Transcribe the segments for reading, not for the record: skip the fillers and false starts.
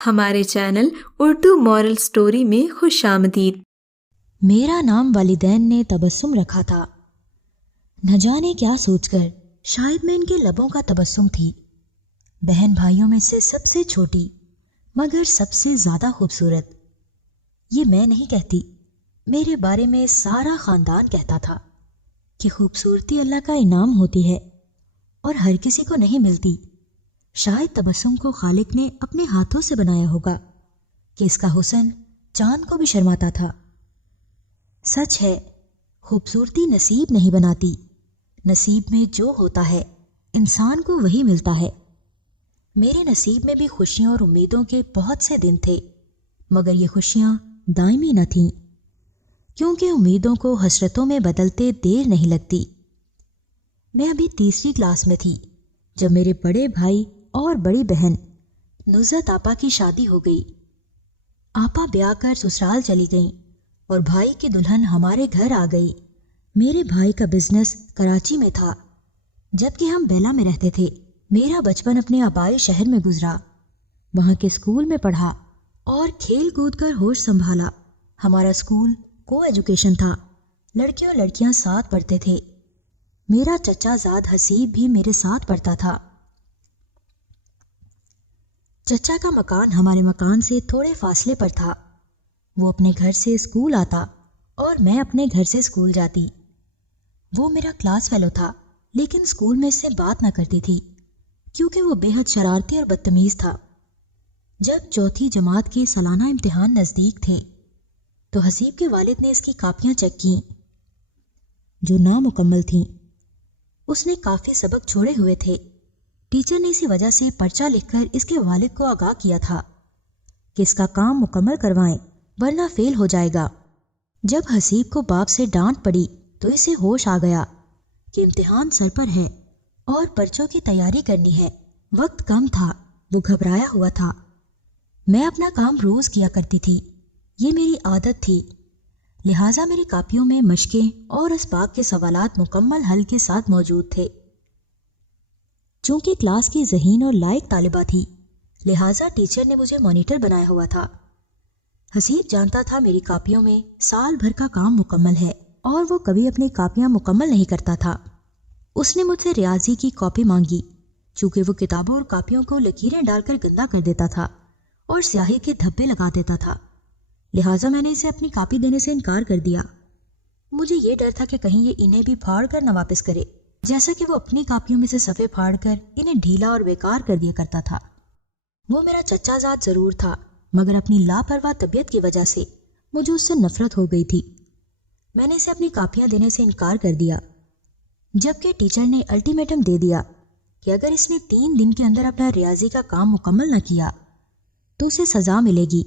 ہمارے channel Urdu moral story میں خوش آمدید۔ میرا نام والدین نے تبسم رکھا تھا، نہ جانے کیا سوچ کر، شاید میں ان کے لبوں کا تبسم تھی۔ بہن بھائیوں میں سے سب سے چھوٹی مگر سب سے زیادہ خوبصورت۔ یہ میں نہیں کہتی، میرے بارے میں سارا خاندان کہتا تھا کہ خوبصورتی اللہ کا انعام ہوتی ہے اور ہر کسی کو نہیں ملتی۔ شاید تبسم کو خالق نے اپنے ہاتھوں سے بنایا ہوگا کہ اس کا حسن چاند کو بھی شرماتا تھا۔ سچ ہے، خوبصورتی نصیب نہیں بناتی، نصیب میں جو ہوتا ہے انسان کو وہی ملتا ہے۔ میرے نصیب میں بھی خوشیوں اور امیدوں کے بہت سے دن تھے، مگر یہ خوشیاں دائمی نہ تھیں، کیونکہ امیدوں کو حسرتوں میں بدلتے دیر نہیں لگتی۔ میں ابھی تیسری کلاس میں تھی جب میرے بڑے بھائی اور بڑی بہن نصرت آپا کی شادی ہو گئی۔ آپا بیاہ کر سسرال چلی گئیں اور بھائی کی دلہن ہمارے گھر آ گئی۔ میرے بھائی کا بزنس کراچی میں تھا جبکہ ہم بیلا میں رہتے تھے۔ میرا بچپن اپنے آبائی شہر میں گزرا، وہاں کے اسکول میں پڑھا اور کھیل کود کر ہوش سنبھالا۔ ہمارا اسکول کو ایجوکیشن تھا، لڑکے اور لڑکیاں ساتھ پڑھتے تھے۔ میرا چچا زاد حسیب بھی میرے ساتھ پڑھتا تھا۔ چچا کا مکان ہمارے مکان سے تھوڑے فاصلے پر تھا۔ وہ اپنے گھر سے اسکول آتا اور میں اپنے گھر سے اسکول جاتی۔ وہ میرا کلاس فیلو تھا، لیکن اسکول میں اس سے بات نہ کرتی تھی کیونکہ وہ بے حد شرارتی اور بدتمیز تھا۔ جب چوتھی جماعت کے سالانہ امتحان نزدیک تھے تو حسیب کے والد نے اس کی کاپیاں چیک کیں جو نامکمل تھیں۔ اس نے کافی سبق چھوڑے ہوئے تھے۔ ٹیچر نے اسی وجہ سے پرچہ لکھ کر اس کے والد کو آگاہ کیا تھا کہ اس کا کام مکمل کروائیں ورنہ فیل ہو جائے گا۔ جب حسیب کو باپ سے ڈانٹ پڑی تو اسے ہوش آ گیا کہ امتحان سر پر ہے اور پرچوں کی تیاری کرنی ہے۔ وقت کم تھا، وہ گھبرایا ہوا تھا۔ میں اپنا کام روز کیا کرتی تھی، یہ میری عادت تھی، لہٰذا میری کاپیوں میں مشقیں اور اسباق کے سوالات مکمل حل کے ساتھ موجود تھے۔ چونکہ کلاس کی ذہین اور لائق طالبہ تھی، لہٰذا ٹیچر نے مجھے مانیٹر بنایا ہوا تھا۔ حسیب جانتا تھا میری کاپیوں میں سال بھر کا کام مکمل ہے اور وہ کبھی اپنی کاپیاں مکمل نہیں کرتا تھا۔ اس نے مجھ سے ریاضی کی کاپی مانگی، چونکہ وہ کتابوں اور کاپیوں کو لکیریں ڈال کر گندا کر دیتا تھا اور سیاہی کے دھبے لگا دیتا تھا، لہٰذا میں نے اسے اپنی کاپی دینے سے انکار کر دیا۔ مجھے یہ ڈر تھا کہ کہیں یہ انہیں بھی پھاڑ کر نہ واپس کرے، جیسا کہ وہ اپنی کاپیوں میں سے صفحے پھاڑ کر انہیں ڈھیلا اور بیکار کر دیا کرتا تھا۔ وہ میرا چچا زاد ضرور تھا، مگر اپنی لاپرواہ طبیعت کی وجہ سے مجھے اس سے نفرت ہو گئی تھی۔ میں نے اسے اپنی کاپیاں دینے سے انکار کر دیا، جبکہ ٹیچر نے الٹیمیٹم دے دیا کہ اگر اس نے 3 دن کے اندر اپنا ریاضی کا کام مکمل نہ کیا تو اسے سزا ملے گی۔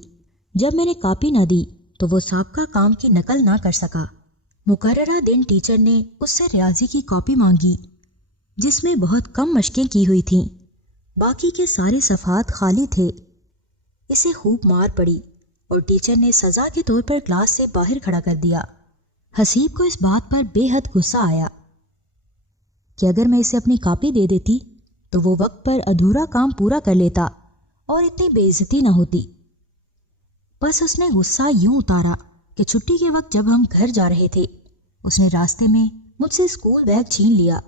جب میں نے کاپی نہ دی تو وہ سابقہ کام کی نقل نہ کر سکا۔ مقررہ دن ٹیچر نے اس سے ریاضی کی کاپی مانگی جس میں بہت کم مشقیں کی ہوئی تھیں، باقی کے سارے صفحات خالی تھے۔ اسے خوب مار پڑی اور ٹیچر نے سزا کے طور پر کلاس سے باہر کھڑا کر دیا۔ حسیب کو اس بات پر بے حد غصہ آیا کہ اگر میں اسے اپنی کاپی دے دیتی تو وہ وقت پر ادھورا کام پورا کر لیتا اور اتنی بے عزتی نہ ہوتی۔ بس اس نے غصہ یوں اتارا کہ چھٹی کے وقت جب ہم گھر جا رہے تھے، اس نے راستے میں مجھ سے اسکول بیگ چھین لیا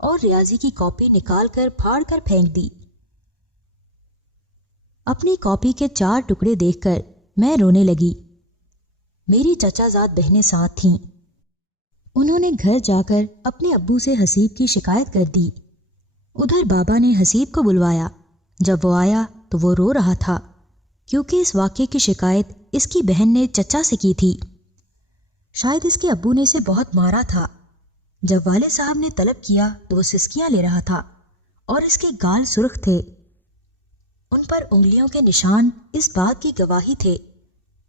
اور ریاضی کی کاپی نکال کر پھاڑ کر پھینک دی۔ اپنی کاپی کے 4 ٹکڑے دیکھ کر میں رونے لگی۔ میری چچا زاد بہنیں ساتھ تھیں۔ انہوں نے گھر جا کر اپنے ابو سے حسیب کی شکایت کر دی۔ ادھر بابا نے حسیب کو بلوایا۔ جب وہ آیا تو وہ رو رہا تھا کیونکہ اس واقعے کی شکایت اس کی بہن نے چچا سے کی تھی۔ شاید اس کے ابو نے اسے بہت مارا تھا۔ جب والد صاحب نے طلب کیا تو وہ سسکیاں لے رہا تھا اور اس کے گال سرخ تھے۔ ان پر انگلیوں کے نشان اس بات کی گواہی تھے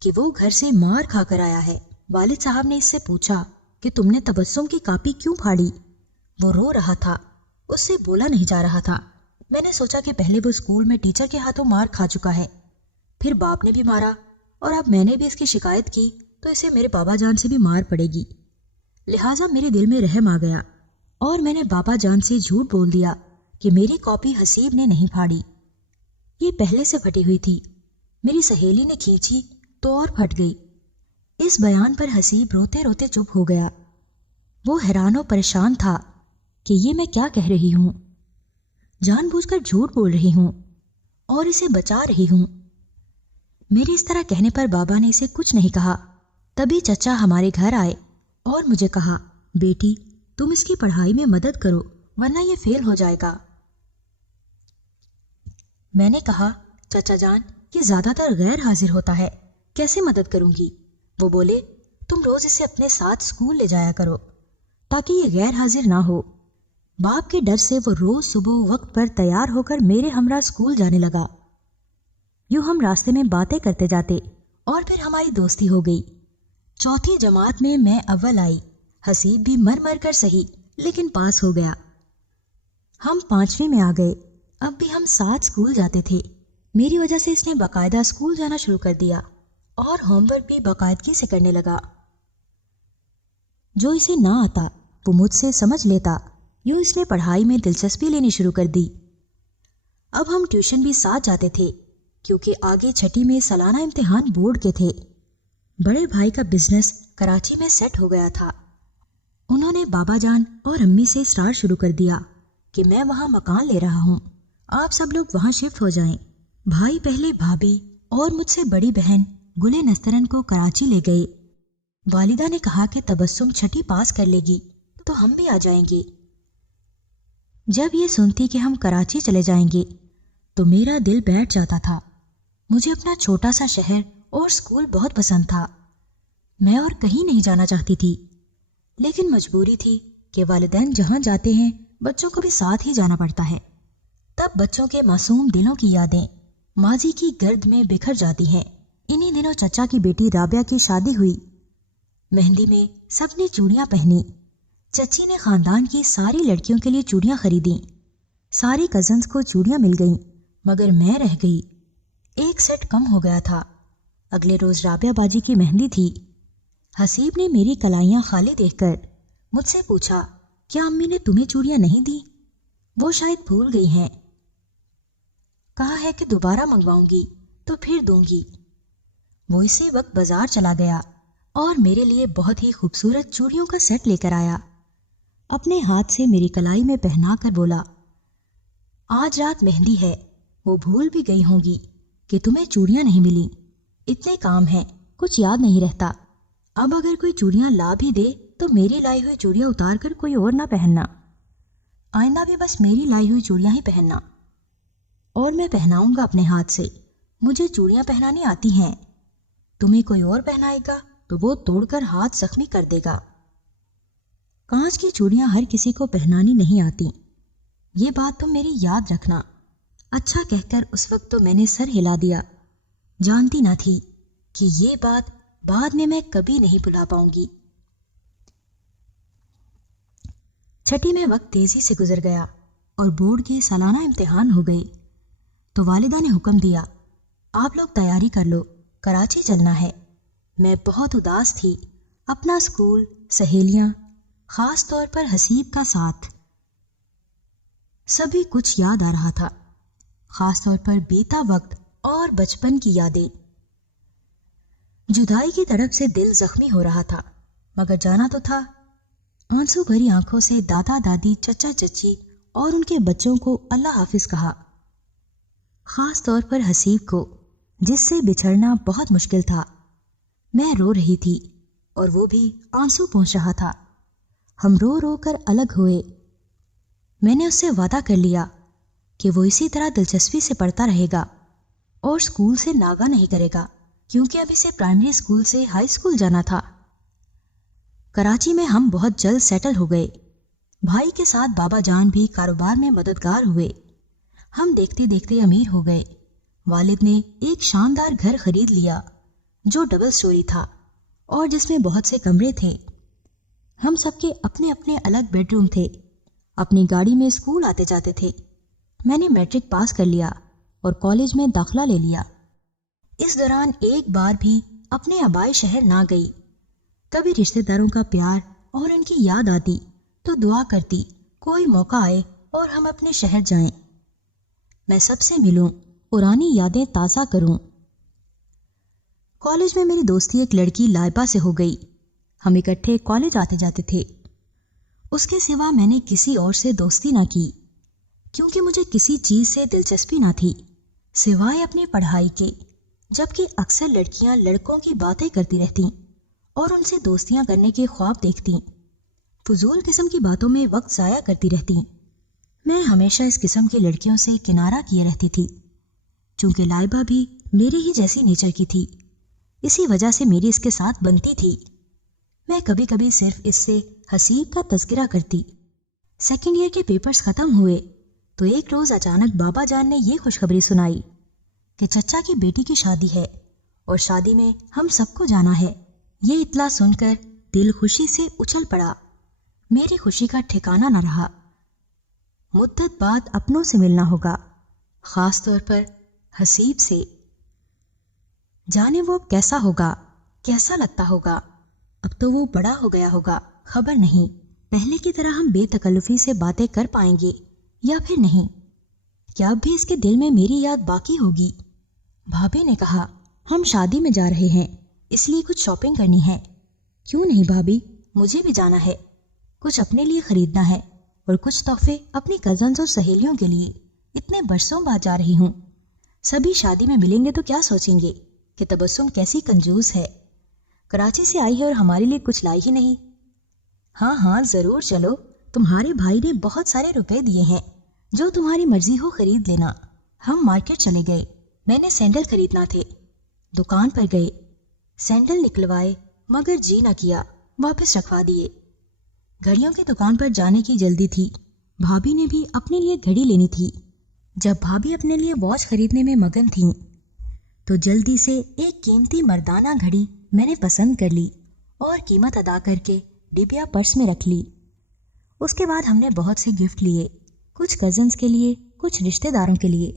کہ وہ گھر سے مار کھا کر آیا ہے۔ والد صاحب نے اس سے پوچھا کہ تم نے تبسم کی کاپی کیوں پھاڑی؟ وہ رو رہا تھا، اس سے بولا نہیں جا رہا تھا۔ میں نے سوچا کہ پہلے وہ اسکول میں ٹیچر کے ہاتھوں مار کھا چکا ہے، پھر باپ نے بھی مارا اور اب میں نے بھی اس کی شکایت کی تو اسے میرے بابا جان سے بھی مار پڑے گی، لہٰذا میرے دل میں رحم آ گیا اور میں نے بابا جان سے جھوٹ بول دیا کہ میری کاپی حسیب نے نہیں پھاڑی، یہ پہلے سے پھٹی ہوئی تھی میری سہیلی نے کھینچی تو اور پھٹ گئی۔ اس بیان پر حسیب روتے روتے چپ ہو گیا۔ وہ حیران و پریشان تھا کہ یہ میں کیا کہہ رہی ہوں، جان بوجھ کر جھوٹ بول رہی ہوں اور اسے بچا رہی ہوں۔ میرے اس طرح کہنے پر بابا نے اسے کچھ نہیں کہا۔ تبھی چچا ہمارے گھر آئے اور مجھے کہا، بیٹی تم اس کی پڑھائی میں مدد کرو ورنہ یہ فیل ہو جائے گا۔ میں نے کہا، چچا جان یہ زیادہ تر غیر حاضر ہوتا ہے، کیسے مدد کروں گی؟ وہ بولے، تم روز اسے اپنے ساتھ اسکول لے جایا کرو تاکہ یہ غیر حاضر نہ ہو۔ باپ کے ڈر سے وہ روز صبح وقت پر تیار ہو کر میرے ہمراہ اسکول جانے لگا۔ یوں ہم راستے میں باتیں کرتے جاتے اور پھر ہماری دوستی ہو گئی۔ چوتھی جماعت میں اول آئی۔ حسیب بھی مر مر کر سہی لیکن پاس ہو گیا۔ ہم 5ویں میں آ گئے۔ اب بھی ہم ساتھ اسکول جاتے تھے۔ میری وجہ سے اس نے باقاعدہ اسکول جانا شروع کر دیا اور ہوم ورک بھی باقاعدگی سے کرنے لگا۔ جو اسے نہ آتا وہ مجھ سے سمجھ لیتا۔ یوں اس نے پڑھائی میں دلچسپی لینی شروع کر دی۔ اب ہم ٹیوشن بھی ساتھ جاتے تھے کیونکہ آگے 6 میں سالانہ امتحان بورڈ کے تھے۔ بڑے بھائی کا بزنس کراچی میں سیٹ ہو گیا تھا۔ انہوں نے بابا جان اور امی سے اسٹارٹ شروع کر دیا کہ میں وہاں مکان لے رہا ہوں، آپ سب لوگ وہاں شفٹ ہو جائیں۔ بھائی پہلے بھابھی اور مجھ سے بڑی بہن گلے نسترن کو کراچی لے گئے۔ والدہ نے کہا کہ تبسم 6 پاس کر لے گی تو ہم بھی آ جائیں گے۔ جب یہ سنتی کہ ہم کراچی چلے جائیں گے تو میرا دل بیٹھ جاتا تھا۔ مجھے اپنا چھوٹا سا شہر اور اسکول بہت پسند تھا۔ میں اور کہیں نہیں جانا چاہتی تھی، لیکن مجبوری تھی کہ والدین جہاں جاتے ہیں بچوں کو بھی ساتھ ہی جانا پڑتا ہے۔ تب بچوں کے معصوم دلوں کی یادیں ماضی کی گرد میں بکھر جاتی ہیں۔ انہی دنوں چچا کی بیٹی رابعہ کی شادی ہوئی۔ مہندی میں سب نے چوڑیاں پہنی۔ چچی نے خاندان کی ساری لڑکیوں کے لیے چوڑیاں خریدیں۔ ساری کزنز کو چوڑیاں مل گئیں مگر میں رہ گئی۔ ایک سیٹ کم ہو گیا تھا۔ اگلے روز رابعہ باجی کی مہندی تھی۔ حسیب نے میری کلائیاں خالی دیکھ کر مجھ سے پوچھا، کیا امی نے تمہیں چوڑیاں نہیں دی؟ وہ شاید بھول گئی ہیں۔ کہا ہے کہ دوبارہ منگواؤں گی تو پھر دوں گی۔ وہ اسی وقت بازار چلا گیا اور میرے لیے بہت ہی خوبصورت چوڑیوں کا سیٹ لے کر آیا۔ اپنے ہاتھ سے میری کلائی میں پہنا کر بولا، آج رات مہندی ہے، وہ بھول بھی گئی ہوں گی کہ تمہیں چوڑیاں نہیں ملی۔ اتنے کام ہیں کچھ یاد نہیں رہتا۔ اب اگر کوئی چوڑیاں لا بھی دے تو میری لائی ہوئی چوڑیاں اتار کر کوئی اور نہ پہننا۔ آئندہ بھی بس میری لائی ہوئی چوڑیاں ہی پہننا، اور میں پہناؤں گا اپنے ہاتھ سے۔ مجھے چوڑیاں پہنانی آتی ہیں، تمہیں کوئی اور پہنائے گا تو وہ توڑ کر ہاتھ زخمی کر دے گا۔ کانچ کی چوڑیاں ہر کسی کو پہنانی نہیں آتی، یہ بات تم میری یاد رکھنا۔ اچھا کہہ کر اس وقت تو میں نے سر ہلا دیا۔ جانتی نہ تھی کہ یہ بات بعد میں کبھی نہیں بھلا پاؤں گی۔ 6 میں وقت تیزی سے گزر گیا اور بورڈ کے سالانہ امتحان ہو گئے تو والدہ نے حکم دیا، آپ لوگ تیاری کر لو، کراچی چلنا ہے۔ میں بہت اداس تھی۔ اپنا اسکول، سہیلیاں، خاص طور پر حسیب کا ساتھ، سبھی کچھ یاد آ رہا تھا، خاص طور پر بیتا وقت اور بچپن کی یادیں۔ جدائی کی تڑپ سے دل زخمی ہو رہا تھا مگر جانا تو تھا۔ آنسو بھری آنکھوں سے دادا دادی، چچا چچی اور ان کے بچوں کو اللہ حافظ کہا، خاص طور پر حسیب کو جس سے بچھڑنا بہت مشکل تھا۔ میں رو رہی تھی اور وہ بھی آنسو پہنچ رہا تھا۔ ہم رو رو کر الگ ہوئے۔ میں نے اس سے وعدہ کر لیا کہ وہ اسی طرح دلچسپی سے پڑھتا رہے گا اور اسکول سے ناغہ نہیں کرے گا، کیونکہ اب اسے پرائمری اسکول سے ہائی اسکول جانا تھا۔ کراچی میں ہم بہت جلد سیٹل ہو گئے۔ بھائی کے ساتھ بابا جان بھی کاروبار میں مددگار ہوئے۔ ہم دیکھتے دیکھتے امیر ہو گئے۔ والد نے ایک شاندار گھر خرید لیا جو ڈبل سٹوری تھا اور جس میں بہت سے کمرے تھے۔ ہم سب کے اپنے اپنے الگ بیڈ روم تھے۔ اپنی گاڑی میں اسکول آتے جاتے تھے۔ میں نے میٹرک پاس کر لیا اور کالج میں داخلہ لے لیا۔ اس دوران ایک بار بھی اپنے آبائی شہر نہ گئی۔ کبھی رشتہ داروں کا پیار اور ان کی یاد آتی تو دعا کرتی کوئی موقع آئے اور ہم اپنے شہر جائیں، میں سب سے ملوں، پرانی یادیں تازہ کروں۔ کالج میں میری دوستی ایک لڑکی لائبہ سے ہو گئی. ہم اکٹھے کالج آتے جاتے تھے. اس کے سوا میں نے کسی اور سے دوستی نہ کی کیونکہ مجھے کسی چیز سے دلچسپی نہ تھی سوائے اپنی پڑھائی کے، جبکہ اکثر لڑکیاں لڑکوں کی باتیں کرتی رہتیں اور ان سے دوستیاں کرنے کے خواب دیکھتیں، فضول قسم کی باتوں میں وقت ضائع کرتی رہتیں. میں ہمیشہ اس قسم کی لڑکیوں سے کنارہ کیے رہتی تھی. چونکہ لائبہ بھی میرے ہی جیسی نیچر کی تھی، اسی وجہ سے میری اس کے ساتھ بنتی تھی. میں کبھی کبھی صرف اس سے حسیب کا تذکرہ کرتی. سیکنڈ ایئر کے پیپرز ختم ہوئے تو ایک روز اچانک بابا جان نے یہ خوشخبری سنائی کہ چچا کی بیٹی کی شادی ہے اور شادی میں ہم سب کو جانا ہے. یہ اطلاع سن کر دل خوشی سے اچھل پڑا. میری خوشی کا ٹھکانہ نہ رہا. مدت بعد اپنوں سے ملنا ہوگا، خاص طور پر حسیب سے. جانے وہ اب کیسا ہوگا، کیسا لگتا ہوگا. اب تو وہ بڑا ہو گیا ہوگا، خبر نہیں پہلے کی طرح ہم بے تکلفی سے باتیں کر پائیں گے یا پھر نہیں. کیا اب بھی اس کے دل میں میری یاد باقی ہوگی؟ بھابھی نے کہا ہم شادی میں جا رہے ہیں، اس لیے کچھ شاپنگ کرنی ہے. کیوں نہیں بھابھی، مجھے بھی جانا ہے. کچھ اپنے لیے خریدنا ہے اور کچھ تحفے اپنی کزنز اور سہیلیوں کے لیے. اتنے برسوں بعد جا رہی ہوں. سبھی شادی میں ملیں گے تو کیا سوچیں گے کہ تبسم کیسی کنجوس ہے، کراچی سے آئی ہے اور ہمارے لیے کچھ لائی ہی نہیں. ہاں ضرور چلو، تمہارے بھائی نے بہت سارے روپے دیے ہیں، جو تمہاری مرضی ہو خرید لینا. ہم مارکیٹ چلے گئے. میں نے سینڈل خریدنا تھے. دکان پر گئے، سینڈل نکلوائے مگر جی نہ کیا، واپس رکھوا دیے. گھڑیوں کی دکان پر جانے کی جلدی تھی. بھابھی نے بھی اپنے لیے گھڑی لینی تھی. جب بھابھی اپنے لیے واچ خریدنے میں مگن تھیں تو جلدی سے ایک قیمتی مردانہ گھڑی میں نے پسند کر لی اور قیمت ادا کر کے ڈبیا پرس میں رکھ لی. اس کے بعد ہم نے بہت سے گفٹ لیے، کچھ کزنز کے لیے، کچھ رشتہ داروں کے لیے.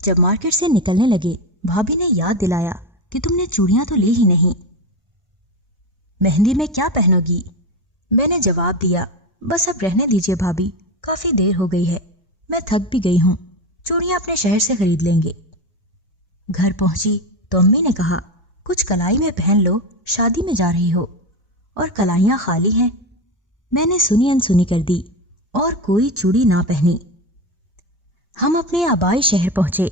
جب مارکیٹ سے نکلنے لگے بھابھی نے یاد دلایا کہ تم نے چوڑیاں تو لی ہی نہیں. مہندی میں کیا پہنو گی؟ میں نے جواب دیا بس اب رہنے دیجیے بھابھی، کافی دیر ہو گئی ہے، میں تھک بھی گئی ہوں، چوڑیاں اپنے شہر سے خرید لیں گے. گھر پہنچی تو امی نے کہا کچھ کلائی میں پہن لو، شادی میں جا رہی ہو اور کلائیاں خالی ہیں. میں نے سنی انسنی کر دی اور کوئی چوڑی نہ پہنی. ہم اپنے آبائی شہر پہنچے.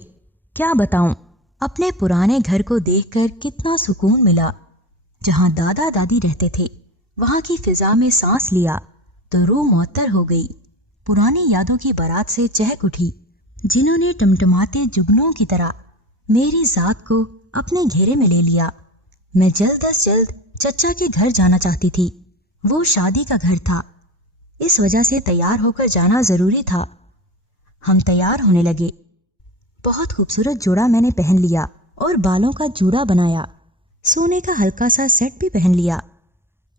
کیا بتاؤں، اپنے پرانے گھر کو دیکھ کر کتنا سکون ملا. جہاں دادا دادی رہتے تھے وہاں کی فضا میں سانس لیا تو روح معطر ہو گئی. پرانی یادوں کی بارات سے چہک اٹھی جنہوں نے ٹمٹماتے جگنوں کی طرح میری ذات کو اپنے گھیرے میں لے لیا. میں جلد از جلد چچا کے گھر جانا چاہتی تھی. وہ شادی کا گھر تھا، اس وجہ سے تیار ہو کر جانا ضروری تھا. ہم تیار ہونے لگے. بہت خوبصورت جوڑا میں نے پہن لیا اور بالوں کا جوڑا بنایا. سونے کا ہلکا سا سیٹ بھی پہن لیا،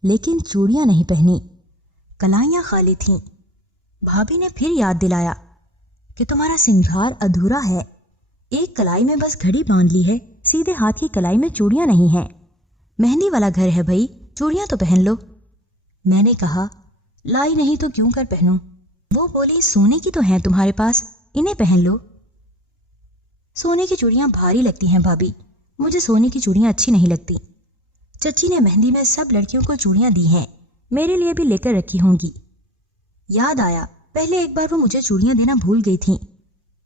لیکن چوڑیاں نہیں پہنی، کلائیاں خالی تھیں. بھابھی نے پھر یاد دلایا کہ تمہارا سنگھار ادھورا ہے. ایک کلائی میں بس گھڑی باندھ لی ہے، سیدھے ہاتھ کی کلائی میں چوڑیاں نہیں ہیں. مہندی والا گھر ہے بھائی، چوڑیاں تو پہن لو. میں نے کہا لائی نہیں تو کیوں کر پہنوں. وہ بولی سونے کی تو ہیں تمہارے پاس، انہیں پہن لو. سونے کی چوڑیاں بھاری لگتی ہیں بھابھی، مجھے سونے کی چوڑیاں اچھی نہیں لگتی. چچی نے مہندی میں سب لڑکیوں کو چوڑیاں دی ہیں، میرے لیے بھی لے کر رکھی ہوں گی. یاد آیا پہلے ایک بار وہ مجھے چوڑیاں دینا بھول گئی تھیں.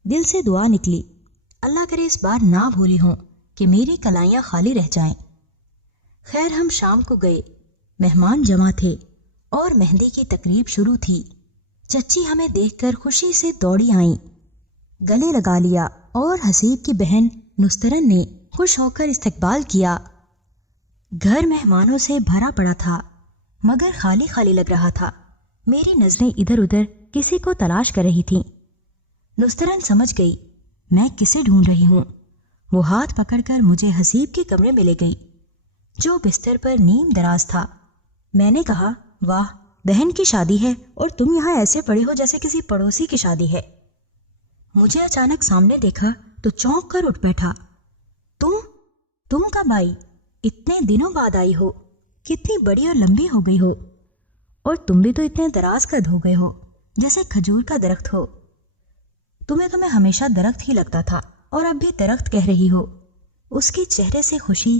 دل سے دعا نکلی اللہ کرے اس بار نہ بھولی ہوں کہ میری کلائیاں خالی رہ جائیں. خیر ہم شام کو گئے. مہمان جمع تھے اور مہندی کی تقریب شروع تھی. چچی ہمیں دیکھ کر خوشی سے دوڑی آئیں، گلے لگا لیا اور حسیب کی بہن نسترن نے خوش ہو کر استقبال کیا. گھر مہمانوں سے بھرا پڑا تھا مگر خالی خالی لگ رہا تھا. میری نظریں ادھر ادھر کسی کو تلاش کر رہی تھیں. نسترن سمجھ گئی میں کسے ڈھونڈ رہی ہوں. وہ ہاتھ پکڑ کر مجھے حسیب کے کمرے میں لے گئی جو بستر پر نیم دراز تھا. میں نے کہا واہ، بہن کی شادی ہے اور تم یہاں ایسے پڑے ہو جیسے کسی پڑوسی کی شادی ہے. مجھے اچانک سامنے دیکھا تو چونک کر اٹھ بیٹھا. تم کب آئی؟ اتنے دنوں بعد آئی ہو، کتنی بڑی اور لمبی ہو گئی ہو، اور تم بھی تو اتنے دراز قد ہو گئے ہو جیسے کھجور کا درخت ہو. تمہیں تو میں ہمیشہ درخت ہی لگتا تھا اور اب بھی درخت کہہ رہی ہو. اس کے چہرے سے خوشی